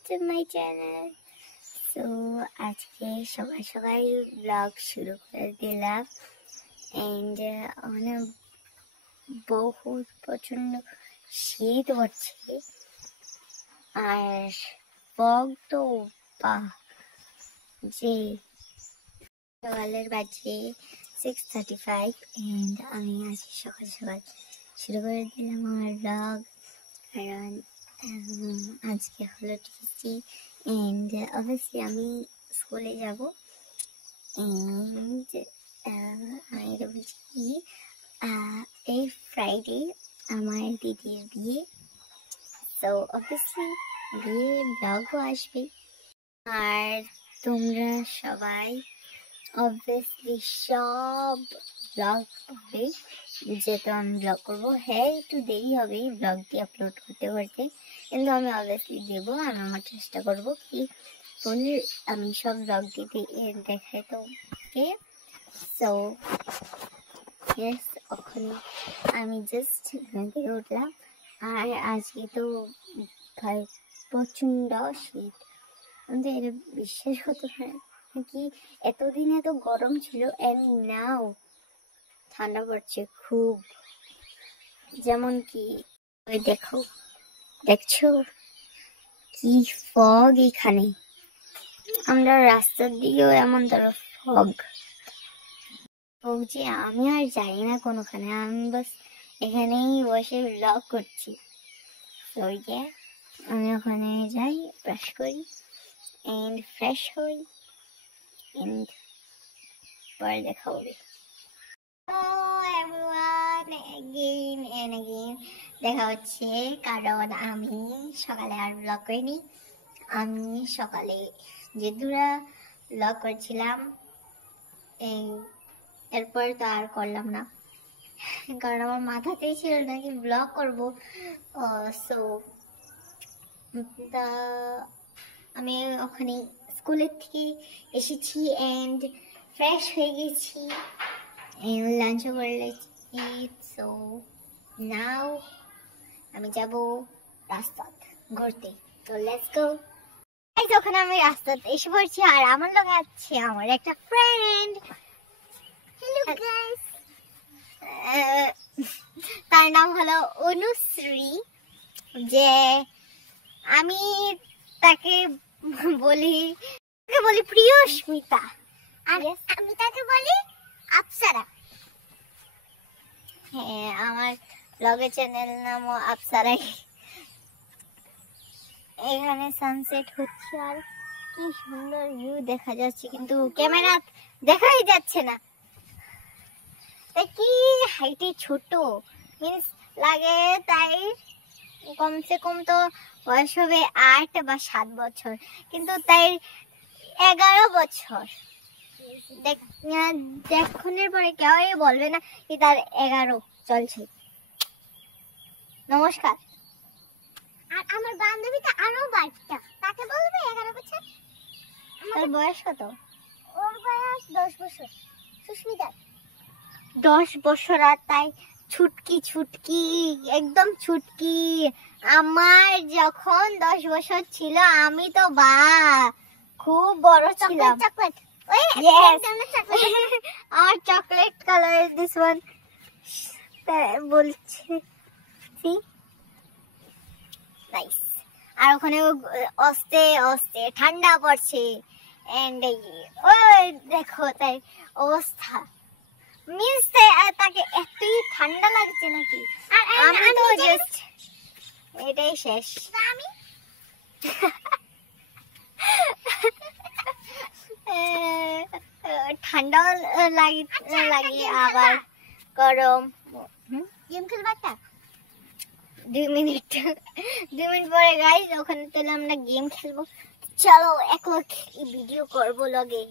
to my channel. So আজকে সকাল সকাল ব্লগ শুরু করে দিলাম and অনেক বহুত প্রচন্ড শীত হচ্ছে আর ফগ তো যে সকালের বাজে 6:35 and আমি আজ সকাল সকাল শুরু করে দিলাম আমার ব্লগ কারণ আজকে হলো টিসি and obviously আমি স্কুলে যাব and আমি বলছি এই ফ্রাইডে আমার দিদির বিয়ে তো obviously বিয়ের ব্লগও আসবে আর তোমরা সবাই obviously সব ব্লগ পাবে যেহেতু আমি ব্লগ করবো। হ্যাঁ একটু দেরি হবে ব্লগটি আপলোড করতে করতে কিন্তু আমি obviously দেবো। আমি আমার চেষ্টা করবো কি ফুল আমি সব ব্লগ দিতে দেখাই তো ওকে। সো ইয়েস ওখানে আমি জাস্ট ঘুম থেকে উঠলাম আর আজকে তো ভাই প্রচণ্ড শীত। আমি তো এটা বিশ্বাস করতে পারি কি এতদিনে তো গরম ছিল এন্ড নাও ঠান্ডা পড়ছে খুব। যেমন কি ওই দেখছো কি ফগ এখানে, আমরা রাস্তার দিকেও এমন ধরো ফগ যে আমি আর যাই না কোনোখানে, আমি বাস এখানেই বসে ব্লগ করছি। ওই যে আমি ওখানে যাই ব্রাশ করি এন্ড ফ্রেশ হই and পরে দেখা হবে। দেখা হচ্ছে কারণ আমি সকালে আর ব্লগ করিনি। আমি সকালে যে দুরা ব্লগ করেছিলাম এরপর তো আর করলাম না কারণ আমার মাথাতেই ছিল নাকি ব্লগ করবো। সো আমি ওখানে স্কুলের থেকে এসেছি এন্ড ফ্রেশ হয়ে গেছি, লাঞ্চও করে নিয়েছি। সো নাও আমি যাব রাস্তাত ঘুরতে, তো লেটস গো। ওখানে আমি রাস্তাতে এসে পড়ছি আর আমার লগে আছে আমার একটা ফ্রেন্ড। হ্যালো গাইস, তার নাম হলো অনুশ্রী। যে আমি তাকে বলি প্রিয়স্মিতা আর আমি তাকে বলি আপসারা। হ্যাঁ আমার ব্লগের চ্যানেল নামও আপসারাই। এখানে সানসেট হচ্ছে আর কি সুন্দর ভিউ দেখা যাচ্ছে কিন্তু ক্যামেরা দেখাই যাচ্ছে না। তাই কি হাইটে ছোট মিন্স লাগে, তাই কমসে কম তো বয়স হবে 8 বা 7 বছর কিন্তু তাই 11 বছর। দেখনের পরে কেউই বলবে না কি তার 11 চলছে। নমস্কার। আর আমার বান্ধবীটা আরো বাচ্চা, তাকে বলবে 11 বছর। তার বয়স কত? ওর বয়স 10 বছর। সুস্মিতা 10 বছর আর তাই ছুটকি একদম ছুটকি। আমার যখন 10 বছর ছিল আমি তো খুব বড় ছিলাম। চকলেট আর চকলেট কালার দিস ওয়ান বলছে নাইস। আর ওখানে অস্তে ঠান্ডা পড়ছে এন্ড ওই দেখো তাই অবস্থা মিন্স তাকে এতই ঠান্ডা লাগছে নাকি। আর আমি তো জাস্ট এটাই শেষ। আমি ঠান্ডাও লাগে আবার গরম। গেম খেলবো একটা 2 মিনিট পরে গাইস ওখানে তাহলে আমরা গেম খেলবো। চলো একলা ভিডিও করবো লগে।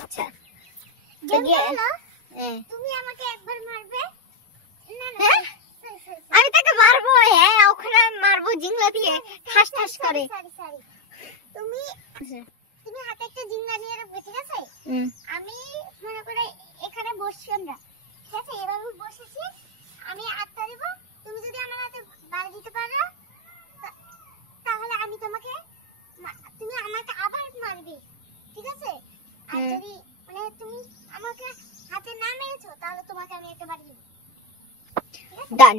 আচ্ছা তুমি আমাকে একবার মারবে? আমি তাকে মারবো। হ্যাঁ ওখানে মারবো জিংলা দিয়ে ঠাস ঠাস করে। তুমি হাতে একটা জিংলা নিয়ে রাখবে ঠিক আছে? আমি মনে করে এখানে বসছি আমরা ঠিক আছে, এভাবে বসেছি আমি আটটা দিব। তুমি যদি আমার হাতে বাড়ি দিতে পারো তাহলে আমি তোমাকে তুমি আমাকে আবার মারবে, ঠিক আছে? আর যদি মানে তুমি আমাকে হাতে না মেরেছো তাহলে তোমাকে আমি একটা বাড়ি দেব। ডান।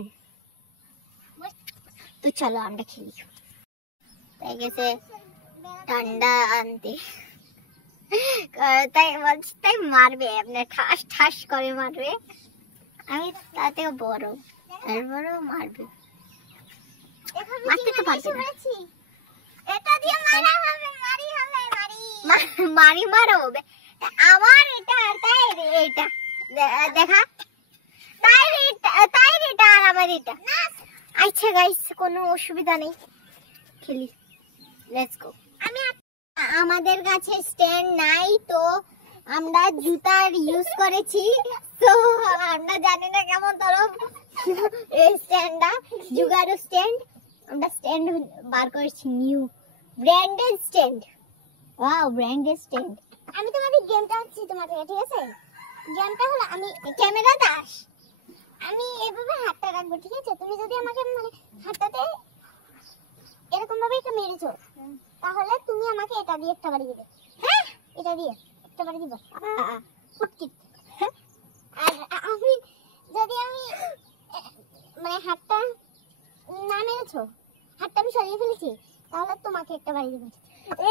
তো চলো আমরা খেলি। তাই গেছে ঠান্ডা আনতে, তাই বলছি তাই মারবে, আপনার ঠাস ঠাস করে মারবে। আমি তাতেও বড়, তারপরেও মারবে। মারতে তো পারবে না। এটা দিয়ে মারা হবে, মারি হবে, মারি মারো হবে। আমার এটা আর তাই এটা দেখা, তাই এটা আর আমার এটা। আচ্ছা গাইস, কোনো অসুবিধা নেই, খেলি, লেটস গো। আমাদের কাছে স্ট্যান্ড নাই, তো আমরা জুতার ইউজ করেছি। তো আমরা জানি না কেমন ধরো এই স্ট্যান্ডটা, জুগারু স্ট্যান্ড। আমরা স্ট্যান্ড বার করেছি, new branded stand. Wow, branded stand. আমি তোমাদের গেমটা হচ্ছে তোমাদের, ঠিক আছে? গেমটা হলো আমি ক্যামেরা দাস, আমি এভাবে হাতটা রাখবো, ঠিক আছে? তুমি যদি আমাকে মানে হাতটাতে এরকম ভাবে একটা মেরেছো, তাহলে তুমি আমাকে এটা দিয়ে একটা বাড়ি দিবে। হ্যাঁ, এটা দিয়ে একটা বাড়ি দিব ফুটকিট। আর আমি যদি মানে হাতটা না মেরেছো, হাতটা আমি সরিয়ে ফেলেছি, তাহলে তোমাকে একটা বাড়ি দিব।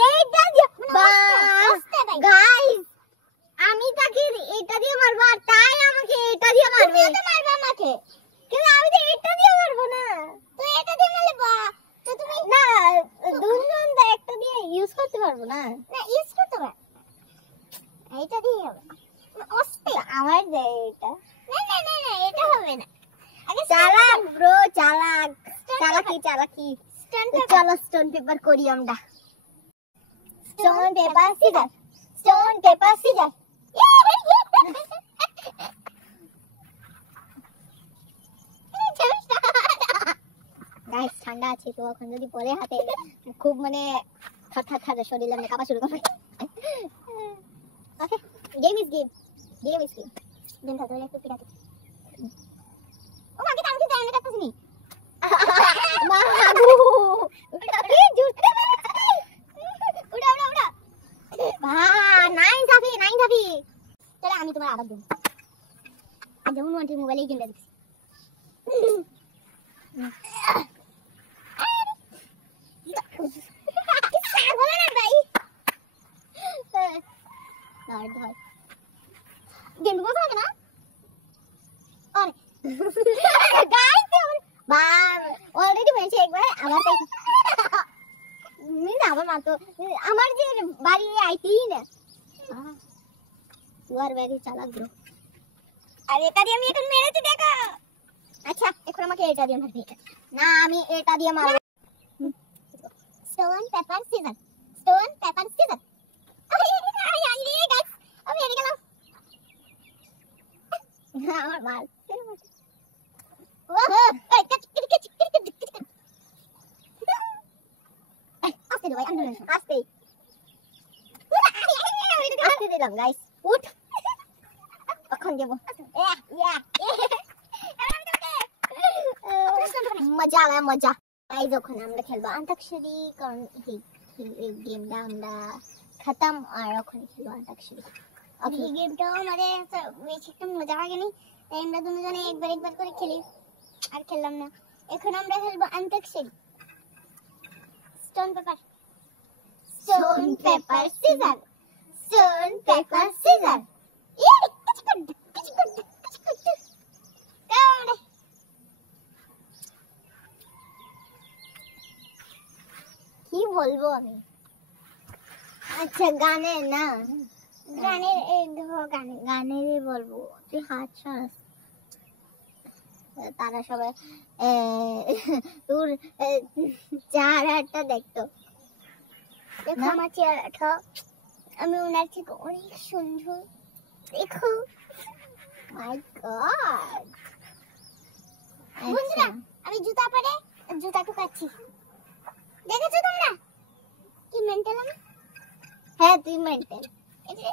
এইটা দিয়ে গাইস, আমি তাকে এটা দিয়ে মারবো আর তাই আমাকে এটা দিয়ে মারবে। তুমি তো মারবে আমাকে, কিন্তু আমি তো এটা দিয়ে মারবো না। তো এটা দিয়ে মারলে তো তুমি না, দুজন একটা দিয়ে ইউজ করতে পারবো না। না, ইউজ করতে পারো, এটা দিয়ে হবে। অস্তে আমার দে এটা। না না না না, এটা হবে না। আগে চালাক ব্রো, চালাক, চালাকি। চলো স্টোন পেপার করি আমরা। Stone paper scissor, stone paper scissor. Guys, ঠান্ডা আছে তো, এখন যদি পরে হাতে খুব মানে থরথর শরীরে মানে কাঁপা শুরু করবে। ওকে, গেম ইজ গেম। গেমটা ধরে একটু পিটাতে। ও মাকে টান দিতে আমি কাটতেছি নি। মাগু এই জুড়তে উড়া। নাই যাবি। চলো আমি তোমার আবার দেব। আর যেমন ওয়ান্টি মোবাইলে গেমটা দেখছি। गेम बहुत आगे ना और गाइस बाप ऑलरेडी মেরেছে একবার আবার তাই মিনা আবার মারতো আমার যে বাড়ি আইতেই না তুই আর বেরি চালাক ব্রো আর এটা দিয়ে আমি এখন মেরেছি দেখো আচ্ছা এখন আমাকে এটা দিয়ে মারবি না আমি এটা দিয়ে মারব স্টোন পেপার সিজার আমি এদিকে গেলাম আমার মাল ওহ এই আস্তে দে ভাই আস্তে দিলাম গাইস উঠ এখন দেব মজা গাইস ওখানে আমরা খেলবো अंताक्षरी কারণ এই গেমটা আমরা খতম আর ওখানে খেলবো अंताक्षरी এই গেমটা আমাদের বেশ একটা মজা লাগেনি তাই আমরা দুজনে একবার করে খেলি আর খেললাম না এখন আমরা খেলবো अंताक्षरी স্টোন পেপার সিজার কি বলবো আমি আচ্ছা গানে না গানেরই বলবো তুই হাত সরাস তারা সবাই তোর চেহারাটা দেখতো দেখো আমার চেহারাটা আমি ওনার থেকে অনেক সুন্দর দেখো মাই গড বন্ধুরা আমি জুতা পরে জুতা ঢুকাচ্ছি দেখেছো তোমরা কি মেন্টাল আমি হ্যাঁ তুই মেন্টাল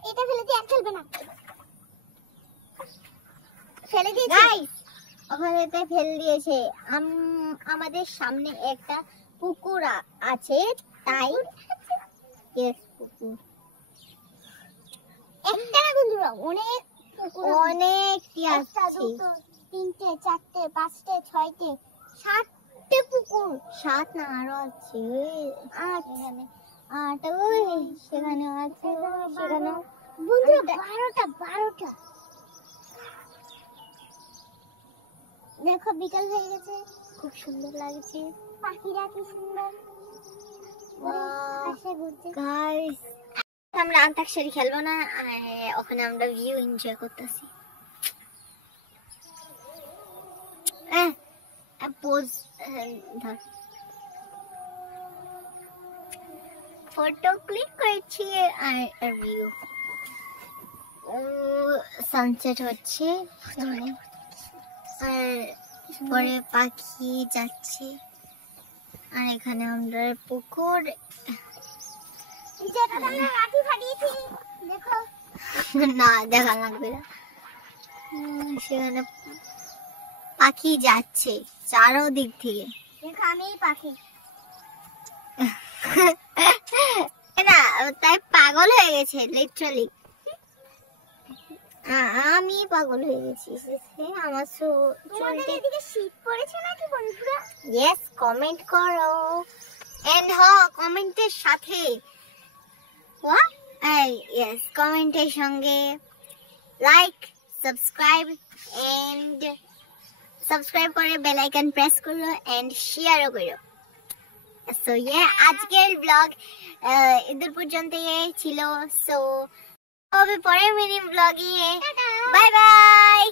এটা ফেলে দিয়ে আর খেলবে না ফেলে দিয়েছে গাইস ওখানে ফেলে দিয়েছে আমাদের সামনে একটা পুকুর আছে তাই পুকুর একটা না বন্ধুরা অনেক পুকুর অনেকটি আছে 3টে 4টে 5টে 6টে 7টে পুকুর 7 না আরো আছে এখানে 8 ওই সেখানে আছে সেখানে বন্ধুরা 12টা দেখো বিকাল হয়ে গেছে খুব সুন্দর লাগছে পাখিরা কি সুন্দর আশা করতে গাইস আমরা আন্তাক্ষরী খেলবো না ওখানে আমরা ভিউ এনজয় করতেছি পোজ ধর ফটো ক্লিক করেছি আর ভিউ সানসেট হচ্ছে আর পরে পাখি যাচ্ছে আর এখানে আমরা পুকুর না দেখা লাগবে না সেখানে পাখি যাচ্ছে চারোদিক থেকে দেখো আমি পাখি না তাই পাগল হয়ে গেছে লিটারালি আমি পাগল হয়ে গেছি আমার চুলটা এদিকে শীত পড়েছে নাকি বন্ধুরা ইয়েস কমেন্ট করো এন্ড কমেন্টের সাথে what yes কমেন্টের সঙ্গে লাইক সাবস্ক্রাইব করে বেল আইকন প্রেস করো এন্ড শেয়ারও করো সো আজকের ব্লগ এদের পর্যন্ত ছিল সো হবে পরের মিনি ব্লগে বাই বাই